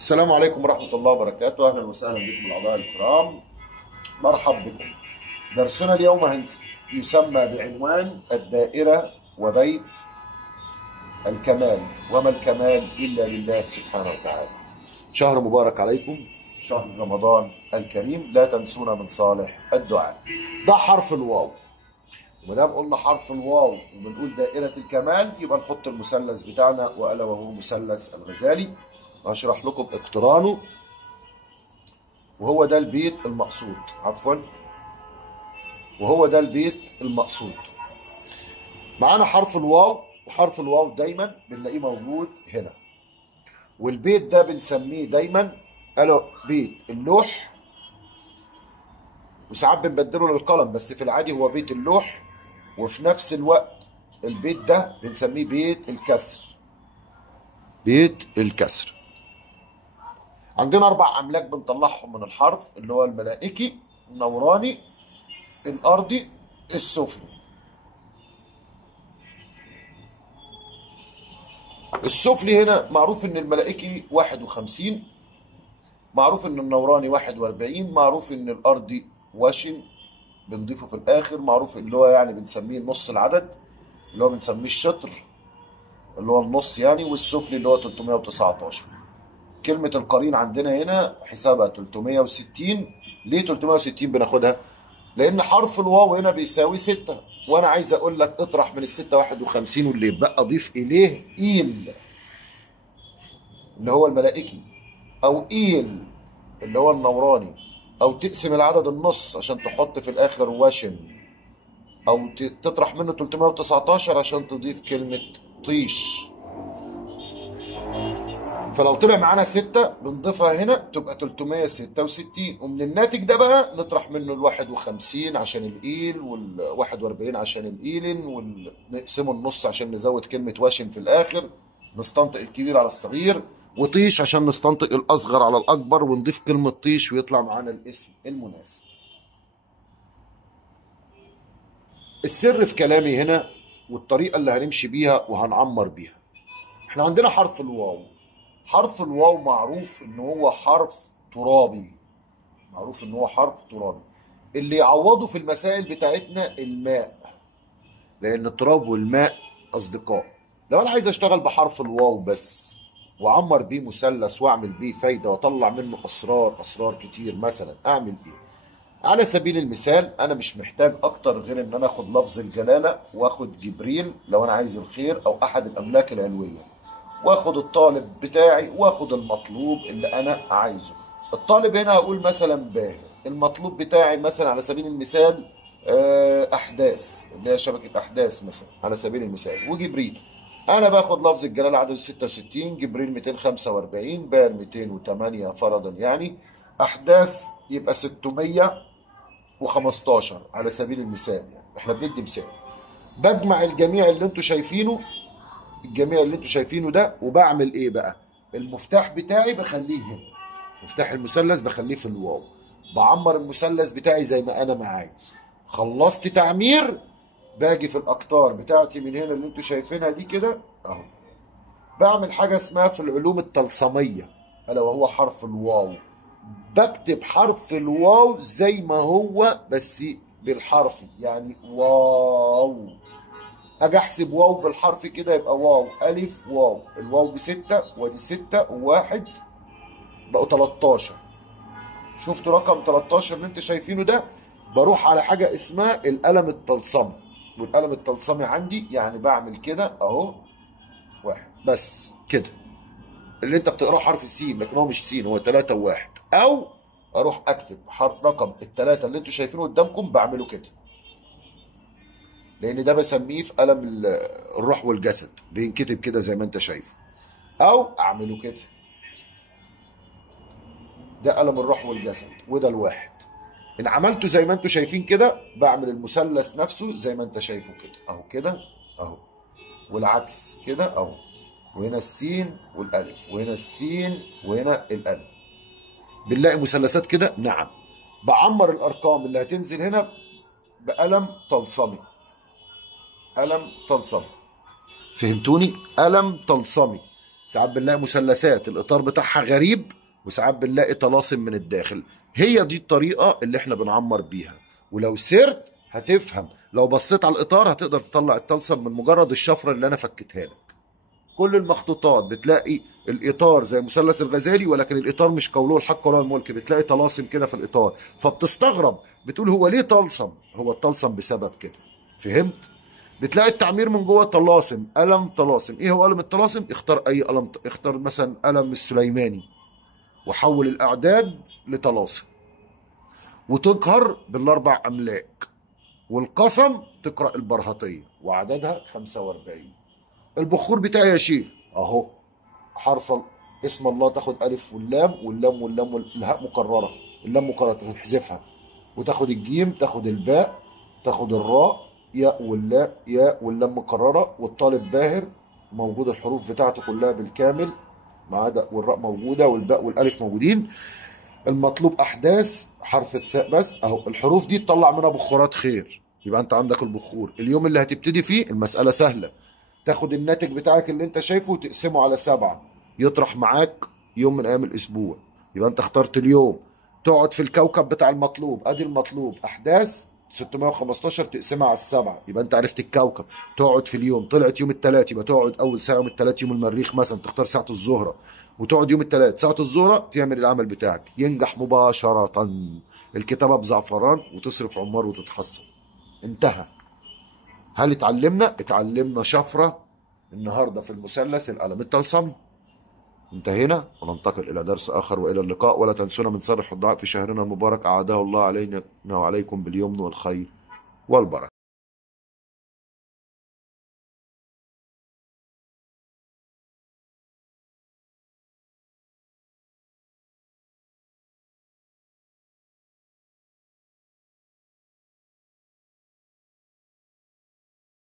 السلام عليكم ورحمة الله وبركاته. أهلا وسهلا بكم الأعضاء الكرام، مرحب بكم. درسنا اليوم يسمى بعنوان الدائرة وبيت الكمال، وما الكمال إلا لله سبحانه وتعالى. شهر مبارك عليكم، شهر رمضان الكريم، لا تنسونا من صالح الدعاء. ده حرف الواو، ومادام قلنا حرف الواو وبنقول دائرة الكمال يبقى نحط المثلث بتاعنا، وألا وهو مثلث الغزالي. هشرح لكم اقترانه، وهو ده البيت المقصود، وهو ده البيت المقصود. معانا حرف الواو، وحرف الواو دايما بنلاقيه موجود هنا، والبيت ده بنسميه دايما بيت اللوح، وساعات بنبدله للقلم، بس في العادي هو بيت اللوح. وفي نفس الوقت البيت ده بنسميه بيت الكسر، بيت الكسر. عندنا 4 أملاك بنطلعهم من الحرف، اللي هو الملائكي، النوراني، الأرضي، السفلي. السفلي هنا معروف إن الملائكي 51، معروف إن النوراني 41، معروف إن الأرضي واشن بنضيفه في الآخر، معروف اللي هو يعني بنسميه نص العدد، اللي هو بنسميه الشطر، اللي هو النص يعني، والسفلي اللي هو 319. كلمة القرين عندنا هنا حسابها 360. ليه 360 بناخدها؟ لأن حرف الواو هنا بيساوي 6، وأنا عايز أقول لك اطرح من ال6 51، واللي يبقى أضيف إليه إيل اللي هو الملائكي، أو إيل اللي هو النوراني، أو تقسم العدد النص عشان تحط في الآخر واشن، أو تطرح منه 319 عشان تضيف كلمة طيش. فلو طلع معانا 6 بنضيفها هنا تبقى 366، ومن الناتج ده بقى نطرح منه ال51 عشان الإيل، وال41 عشان الإيلن، ونقسمه النص عشان نزود كلمة واشن في الآخر، نستنطق الكبير على الصغير، وطيش عشان نستنطق الأصغر على الأكبر، ونضيف كلمة طيش ويطلع معانا الاسم المناسب. السر في كلامي هنا، والطريقة اللي هنمشي بيها وهنعمر بيها. احنا عندنا حرف الواو. حرف الواو معروف ان هو حرف ترابي، معروف ان هو حرف ترابي. اللي يعوضه في المسائل بتاعتنا الماء، لان التراب والماء اصدقاء. لو انا عايز اشتغل بحرف الواو بس، واعمر بيه مثلث، واعمل بيه فايده، واطلع منه اسرار كتير، مثلا اعمل ايه؟ على سبيل المثال انا مش محتاج اكتر غير ان انا اخد لفظ الجلاله، واخد جبريل لو انا عايز الخير، او احد الاملاك العلويه، واخد الطالب بتاعي، واخد المطلوب اللي انا عايزه. الطالب هنا هقول مثلا باهر، المطلوب بتاعي مثلا على سبيل المثال احداث، اللي هي شبكه احداث مثلا على سبيل المثال. وجبريل انا باخد لفظ الجلاله عدد 66، جبريل 245، باهر 208 فرضا يعني، احداث يبقى 615 على سبيل المثال، يعني احنا بندي مثال. بجمع الجميع اللي انتوا شايفينه، الجميع اللي انتوا شايفينه ده، وبعمل ايه بقى؟ المفتاح بتاعي بخليه هنا، مفتاح المثلث بخليه في الواو، بعمر المثلث بتاعي زي ما انا ما عايز. خلصت تعمير، باجي في الاقطار بتاعتي من هنا اللي انتوا شايفينها دي كده اهو، بعمل حاجه اسمها في العلوم التلصميه، الا وهو حرف الواو. بكتب حرف الواو زي ما هو بس بالحرف، يعني واو. اجي احسب واو بالحرف كده، يبقى واو الف واو، الواو ب6، وادي 6 وواحد بقوا 13. شفتوا رقم 13 اللي انتوا شايفينه ده؟ بروح على حاجه اسمها القلم التلصمي، والقلم التلصمي عندي يعني بعمل كده اهو، واحد بس كده، اللي انت بتقراه حرف السين، لكن هو مش سين، هو 3 وواحد. او اروح اكتب رقم ال3 اللي انتوا شايفينه قدامكم، بعمله كده، لان ده بسميه في قلم الروح والجسد، بينكتب كده زي ما انت شايفه، او اعمله كده، ده قلم الروح والجسد، وده الواحد. ان عملته زي ما انتوا شايفين كده، بعمل المثلث نفسه زي ما انت شايفه كده اهو، كده اهو، والعكس كده اهو، وهنا السين والالف، وهنا السين وهنا الالف. بنلاقي مثلثات كده، نعم. بعمر الارقام اللي هتنزل هنا بقلم طلسمي، قلم طلسمي. فهمتوني؟ قلم طلسمي ساعات بنلاقي مثلثات الاطار بتاعها غريب، وساعات بنلاقي طلاسم من الداخل. هي دي الطريقه اللي احنا بنعمر بيها، ولو سرت هتفهم، لو بصيت على الاطار هتقدر تطلع الطلسم من مجرد الشفره اللي انا فكتها لك. كل المخطوطات بتلاقي الاطار زي مثلث الغزالي، ولكن الاطار مش قوله الحق ولا الملك، بتلاقي طلاسم كده في الاطار، فبتستغرب بتقول هو ليه طلسم؟ هو الطلسم بسبب كده. فهمت؟ بتلاقي التعمير من جوه طلاسم، قلم طلاسم. ايه هو قلم الطلاسم؟ اختار اي قلم، اختار مثلا قلم السليماني وحول الاعداد لطلاسم، وتقهر بالاربع املاك، والقسم تقرا البرهطيه وعددها 45. البخور بتاعي يا شيخ اهو، حرف اسم الله تاخد الف واللام، واللام والهاء مكرره، اللام مكرره تحذفها، وتاخد الجيم، تاخد الباء، تاخد الراء، ياء واللاء، ياء واللام مكرره، والطالب باهر موجود الحروف بتاعته كلها بالكامل ما عدا والراء موجوده، والباء والالف موجودين. المطلوب احداث حرف الثاء بس اهو. الحروف دي تطلع منها بخورات خير، يبقى انت عندك البخور. اليوم اللي هتبتدي فيه المساله سهله، تاخد الناتج بتاعك اللي انت شايفه وتقسمه على 7، يطرح معاك يوم من ايام الاسبوع، يبقى انت اخترت اليوم. تقعد في الكوكب بتاع المطلوب، ادي المطلوب احداث 615 تقسمها على 7، يبقى انت عرفت الكوكب. تقعد في اليوم، طلعت يوم الثلاث يبقى تقعد اول ساعه يوم الثلاث، يوم المريخ مثلا تختار ساعه الظهر، وتقعد يوم الثلاث ساعه الظهر تعمل العمل بتاعك، ينجح مباشره. الكتابه بزعفران وتصرف عمار وتتحصن. انتهى. هل اتعلمنا؟ اتعلمنا شفرة النهاردة في المثلث القلم الطلسمي. انتهينا، وننتقل إلى درس آخر، وإلى اللقاء. ولا تنسونا من صرح الدعاء في شهرنا المبارك، أعاده الله علينا وعليكم باليمن والخير والبركة.